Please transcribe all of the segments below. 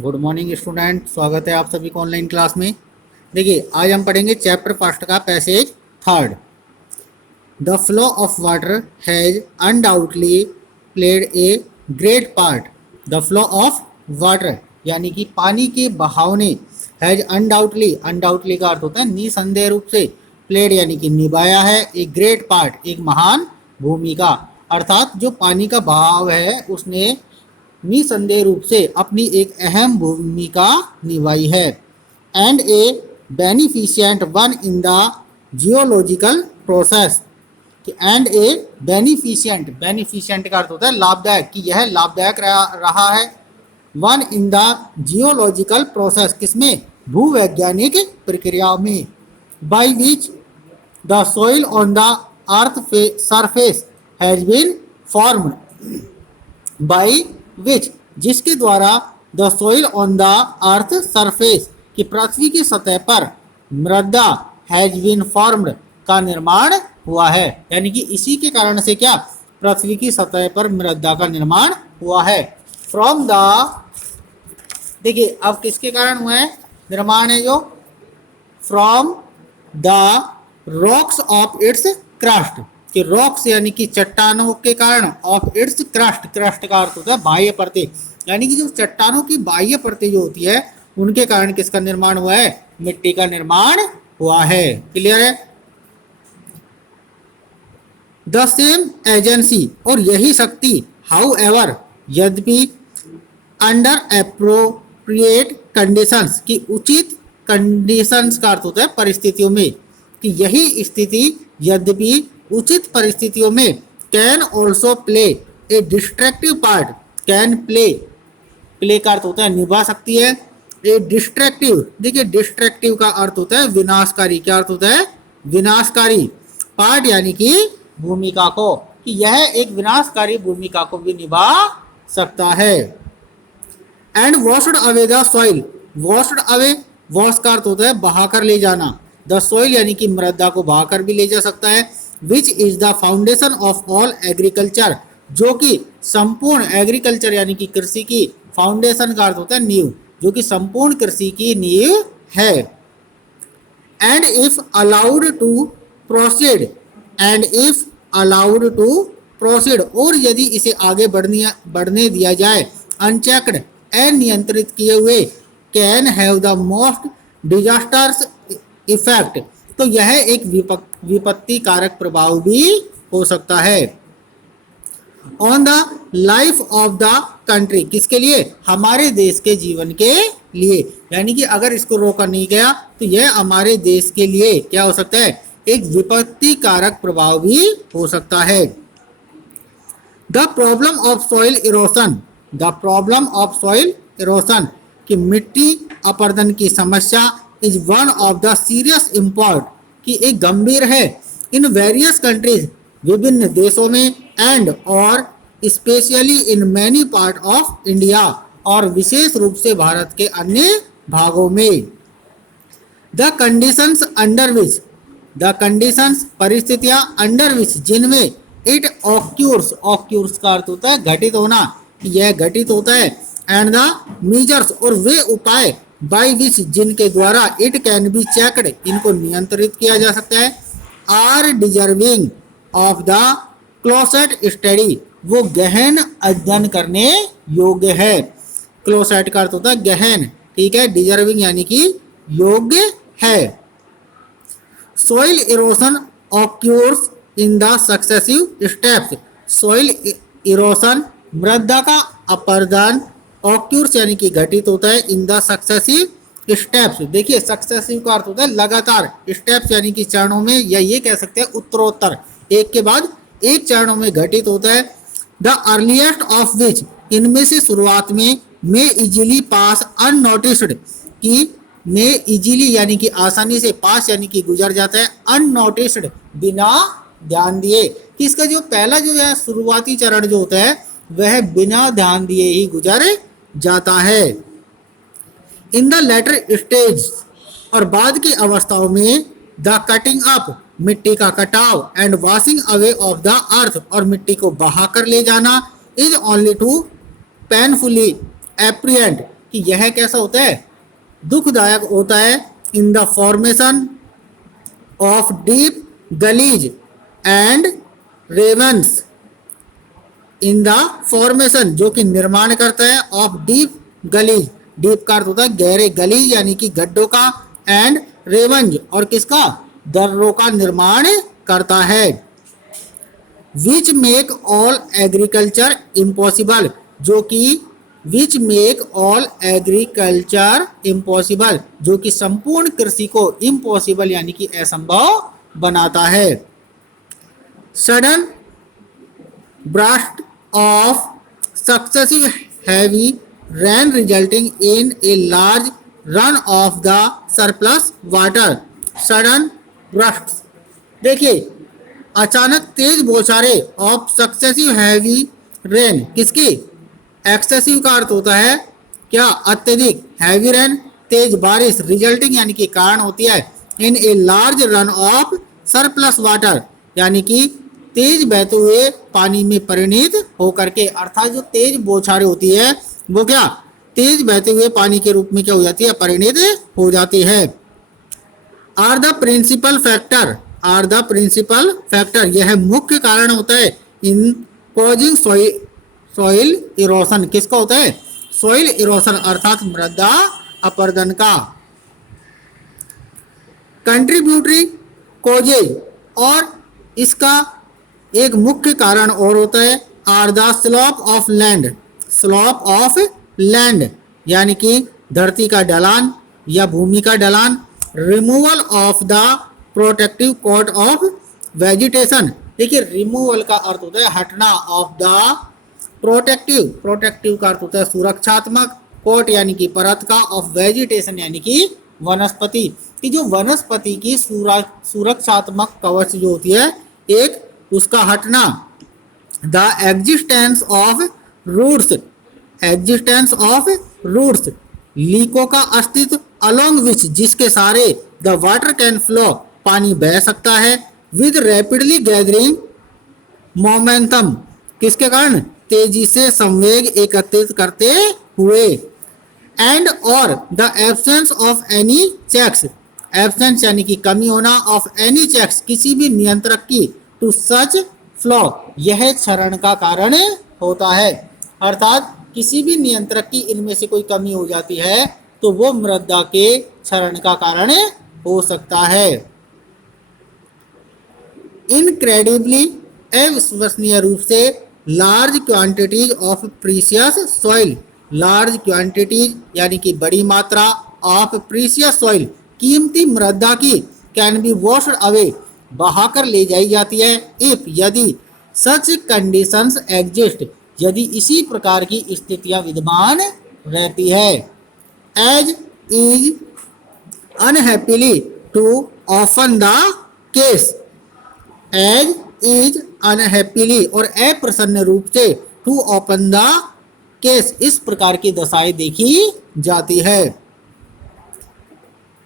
Good morning student, स्वागत है आप सभी को ऑनलाइन क्लास में। देखिए, आज हम पढ़ेंगे चैप्टर फर्स्ट का passage third. The flow of water has undoubtedly played a great part. The flow of water यानी कि पानी के बहाव ने हैज अनडाउटली, अनडाउटली का अर्थ होता है निसंदेह रूप से, प्लेड यानी कि निभाया है, एक ग्रेट पार्ट, एक महान भूमिका। अर्थात जो पानी का बहाव है उसने निसंदेह रूप से अपनी एक अहम भूमिका निभाई है। And A beneficent one in the geological process. And A beneficent, beneficent का अर्थ होता है लाभदायक, कि यह लाभदायक रहा है। One in the geological process, किसमें? भूवैज्ञानिक प्रक्रियाओं में। By which the soil on the earth surface has been formed. By which, जिसके द्वारा the soil on the earth surface, की पृथ्वी की सतह पर मृदा हैज बीन फॉर्म्ड का निर्माण हुआ है। यानी कि इसी के कारण से क्या पृथ्वी की सतह पर मृदा का निर्माण हुआ है। फ्रॉम द, देखिए अब किसके कारण हुआ है निर्माण है जो? From the rocks of its crust, कि रॉक्स यानी कि चट्टानों के कारण, ऑफ इट्स क्रस्ट, क्रस्ट का अर्थ होता है बाह्य परतें, यानी कि जो चट्टानों की बाह्य परतें जो होती है उनके कारण किसका निर्माण हुआ है? मिट्टी का निर्माण हुआ है। क्लियर है? द सेम एजेंसी, और यही शक्ति, हाउ एवर, यद्यपि, अंडर अप्रोप्रिएट कंडीशंस, की उचित कंडीशंस का अर्थ होता है परिस्थितियों में, कि यही स्थिति यद्यपि उचित परिस्थितियों में can also play A destructive part. Can play, play का अर्थ होता है निभा सकती है। ए डिस्ट्रक्टिव, देखिए डिस्ट्रक्टिव का अर्थ होता है विनाशकारी। क्या अर्थ होता है? विनाशकारी। पार्ट यानी कि भूमिका को, कि यह एक विनाशकारी भूमिका को भी निभा सकता है। And washed away the soil, washed away, wash का अर्थ होता है बहाकर ले जाना, द सॉइल यानी कि मृदा को बहाकर भी ले जा सकता है। Which is the foundation of all agriculture, जो कि संपूर्ण एग्रीकल्चर यानी कि कृषि की, फाउंडेशन का अर्थ होता है नींव, जो कि संपूर्ण कृषि की नींव है। And if allowed to proceed, and if allowed to proceed, और यदि इसे आगे बढ़ने दिया जाए, अनचेक्ड, अनियंत्रित किए हुए, can have the most disasters effect, तो यह एक विपत्ति कारक प्रभाव भी हो सकता है। On the life of the country, किसके लिए? हमारे देश के जीवन के लिए। यानी कि अगर इसको रोका नहीं गया तो यह हमारे देश के लिए क्या हो सकता है? एक विपत्ति कारक प्रभाव भी हो सकता है। The problem of soil erosion, the problem of soil erosion, कि मिट्टी अपरदन की समस्या, is one of the serious import, कि एक गंभीर है, इन वेरियस कंट्रीज, विभिन्न देशों में, एंड और specially in many part of India, और विशेष रूप से भारत के अन्य भागों में। The conditions under which, the conditions, परिस्थितियां, अंडर विच, जिनमें, इट ऑक्यूर्स, ऑक्यूर्स का अर्थ होता है घटित होना, यह घटित होता है। एंड द मीजर्स, और वे उपाय, बाई विच, जिनके द्वारा, इट कैन बी चेक्ड, इनको नियंत्रित किया जा सकता है, are deserving of the closest study, वो गहन अध्ययन करने योग्य है। क्लोसेट का अर्थ होता है गहन, ठीक है, डिजर्विंग यानी कि योग्य है। Soil erosion occurs in the successive steps, soil erosion, मृदा का अपरदन, ऑक्यूर्स यानी कि घटित होता है, इन द सक्सेसिव स्टेप्स, देखिए सक्सेसिव का अर्थ होता है लगातार, स्टेप्स यानी कि चरणों में, या ये कह सकते हैं उत्तरोत्तर, एक के बाद एक चरणों में घटित होता है। द अर्लीस्ट ऑफ विच, इनमें से शुरुआत में, मे इजीली पास अननोटिस्ड, कि मे इजीली यानी कि आसानी से, पास यानी कि गुजर जाता है, अननोटिस्ड बिना ध्यान दिए, कि इसका जो पहला जो है शुरुआती चरण जो होता है वह बिना ध्यान दिए ही गुजर जाता है। इन द लेटर स्टेज, और बाद की अवस्थाओं में, द कटिंग अप, मिट्टी का कटाव, and washing away of the earth, और मिट्टी को बहा कर ले जाना, is only too painfully apparent, कि यह कैसा होता है, दुखदायक होता है। In the formation of deep gullies and ravines, in the formation जो कि निर्माण करता है, ऑफ डीप गलीज, डीप का अर्थ होता है गहरे, गलीज यानी कि गड्ढों का, एंड रेवंज और किसका, दर्रों का निर्माण करता है। Which make all agriculture impossible, जो कि which make all agriculture impossible, जो कि संपूर्ण कृषि को इम्पॉसिबल यानी कि असंभव बनाता है। Sudden burst of successive heavy rain resulting in a large run of the surplus water. Sudden burst, देखिए अचानक तेज बौछारें ऑफ सक्सेसिव हैवी रेन, किसकी, एक्सेसिव का अर्थ होता है क्या, अत्यधिक, हैवी रेन तेज बारिश, रिजल्टिंग यानी कि कारण होती है, in a large run off surplus water यानी कि तेज बहते हुए पानी में परिणित होकर के, अर्थात जो तेज बौछारें होती है वो क्या, तेज बहते हुए पानी के रूप में क्या हो जाती है, परिणित हो जाती है। Are the principal factor, are the principal factor, यह मुख्य कारण होता है इन कॉजिंग सॉइल इरोशन, किसका होता है, सॉइल इरोशन अर्थात मृदा अपरदन का। कंट्रीब्यूटरी कॉजेज, और इसका एक मुख्य कारण और होता है, are the slope of land, slope of land यानी कि धरती का ढलान या भूमि का ढलान, removal of the protective coat of vegetation, देखिए रिमूवल का अर्थ होता है हटना, ऑफ द प्रोटेक्टिव, प्रोटेक्टिव का अर्थ होता है सुरक्षात्मक, कोट यानी कि परत का, ऑफ वेजिटेशन यानी कि वनस्पति, कि जो वनस्पति की सुरक्षात्मक कवच जो होती है एक, उसका हटना। The existence of roots, existence of roots, लीकों का अस्तित्व, अलोंग विच जिसके सारे द वाटर कैन फ्लो पानी बह सकता है, विद रैपिडली गैदरिंग मोमेंटम, किसके कारण, तेजी से संवेग एकत्रित करते हुए, एंड और the absence of any checks, absence यानी कि कमी होना, ऑफ एनी चेक्स किसी भी नियंत्रक की, टू सच फ्लो यह क्षरण का कारण होता है, अर्थात किसी भी नियंत्रक की इनमें से कोई कमी हो जाती है तो वो मृदा के क्षरण का कारण हो सकता है। इनक्रेडिबली, अविश्वसनीय रूप से, large quantities of precious soil, large quantities यानी कि बड़ी मात्रा, ऑफ प्रीशियस सॉइल कीमती मृदा की, कैन बी वॉश्ड अवे बहाकर ले जाई जाती है, इफ यदि, सच कंडीशंस एग्जिस्ट यदि इसी प्रकार की स्थितियां विद्यमान रहती है, as is unhappily too often the case, as is unhappily और अप्रसन्न रूप से, टू ओपन द केस इस प्रकार की दशाएं देखी जाती है।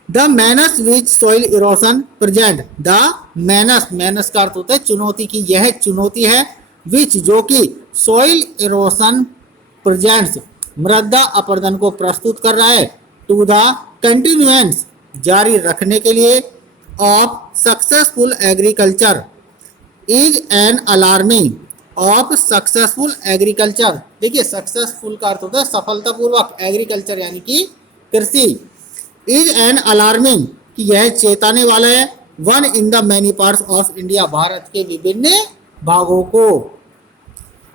The minus which soil erosion present, the minus, minus का अर्थ होता है चुनौती की, यह चुनौती है, विच जो कि सॉइल इरोशन प्रेजेंट्स मृदा अपरदन को प्रस्तुत कर रहा है, टू द कंटिन्यूएंस जारी रखने के लिए, of successful agriculture is an alarming, of successful agriculture, देखिए सक्सेसफुल का अर्थ होता है सफलतापूर्वक, एग्रीकल्चर यानी कि कृषि, इज एन अलार्मिंग कि यह चेताने वाला है, one in the many parts of India Bharat के विभिन्न भागों को,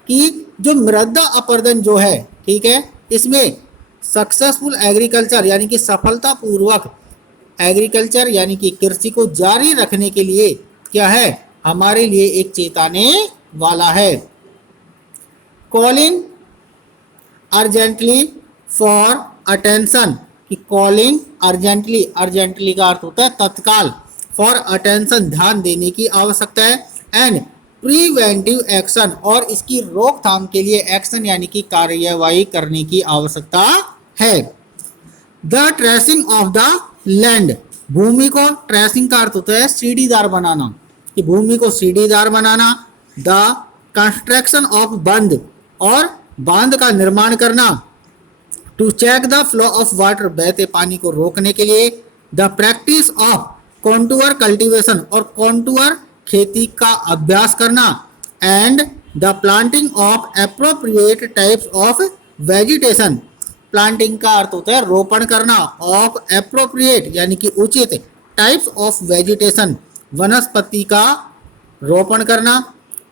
कि जो मृदा अपरदन जो है, ठीक है, इसमें सक्सेसफुल एग्रीकल्चर यानी कि सफलतापूर्वक एग्रीकल्चर यानी कि कृषि को जारी रखने के लिए क्या है, हमारे लिए एक चेताने वाला है। कॉलिंग अर्जेंटली फॉर अटेंशन, कि कॉलिंग अर्जेंटली, अर्जेंटली का अर्थ होता है तत्काल, फॉर अटेंशन ध्यान देने की आवश्यकता है, एंड प्रिवेंटिव एक्शन और इसकी रोकथाम के लिए एक्शन यानी कि कार्यवाही करने की आवश्यकता है। The tracing of the land, भूमि को, ट्रेसिंग का अर्थ होता है सीढ़ीदार बनाना, कि भूमि को सीढ़ीदार बनाना। द कंस्ट्रक्शन ऑफ बंद, और बांध का निर्माण करना। To check the flow of water, बहते पानी को रोकने के लिए, the practice of contour cultivation, और कॉन्टूअर खेती का अभ्यास करना, and the planting of appropriate types of vegetation, planting का अर्थ होता है रोपण करना, ऑफ एप्रोप्रिएट यानी कि उचित, टाइप्स ऑफ वेजिटेशन वनस्पति का रोपण करना,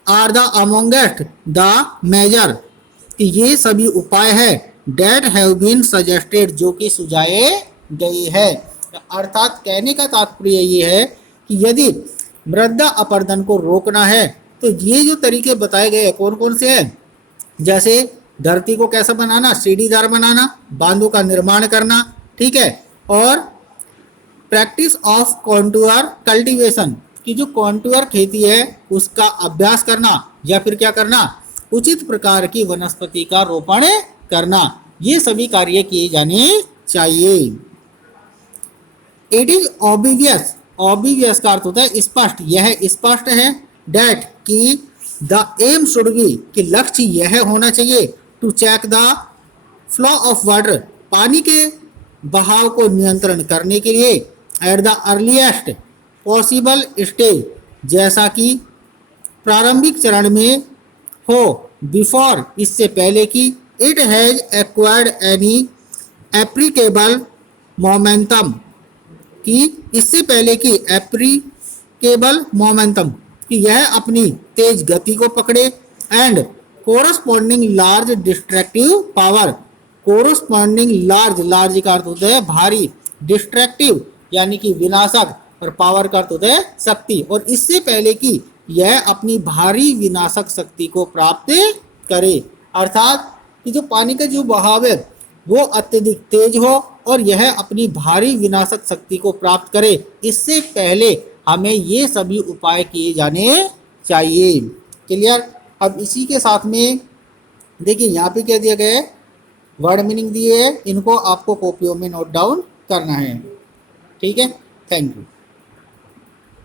आर द अमोंगेस्ट द मेजर, कि ये सभी उपाय है, डेट हैव बीन सजेस्टेड, जो कि सुझाए गए हैं। अर्थात कहने का तात्पर्य ये है कि यदि मृदा अपरदन को रोकना है तो ये जो तरीके बताए गए हैं कौन कौन से हैं, जैसे धरती को कैसा बनाना, सीढ़ीदार बनाना, बांधों का निर्माण करना, ठीक है, और प्रैक्टिस ऑफ कॉन्टूअर कल्टीवेशन, की जो कॉन्टूअर खेती है उसका अभ्यास करना, या फिर क्या करना, उचित प्रकार की वनस्पति का रोपण करना, ये सभी कार्य किए जाने चाहिए। इट इज ऑब्वियस, ऑब्वियस का अर्थ होता है स्पष्ट, यह स्पष्ट है, डेट कि द एम शुड बी, कि लक्ष्य यह होना चाहिए, to check the flow of water, पानी के बहाव को नियंत्रण करने के लिए, at the earliest possible stage, जैसा कि प्रारंभिक चरण में हो, बिफोर इससे पहले कि, it has acquired any applicable momentum, कि इससे पहले कि एप्लीकेबल मोमेंटम, कि यह अपनी तेज गति को पकड़े, and corresponding large destructive power, corresponding large, large का अर्थ होता है भारी, डिस्ट्रैक्टिव यानी कि विनाशक, और पावर का अर्थ होता है शक्ति, और इससे पहले कि यह अपनी भारी विनाशक शक्ति को प्राप्त करे, अर्थात कि जो पानी का जो बहाव है वो अत्यधिक तेज हो और यह अपनी भारी विनाशक शक्ति को प्राप्त करे, इससे पहले हमें ये सभी उपाय किए जाने चाहिए। क्लियर। अब इसी के साथ में देखिए यहाँ पे क्या दिया गया है, वर्ड मीनिंग दिए है, इनको आपको कॉपियों में नोट डाउन करना है। ठीक है, थैंक यू।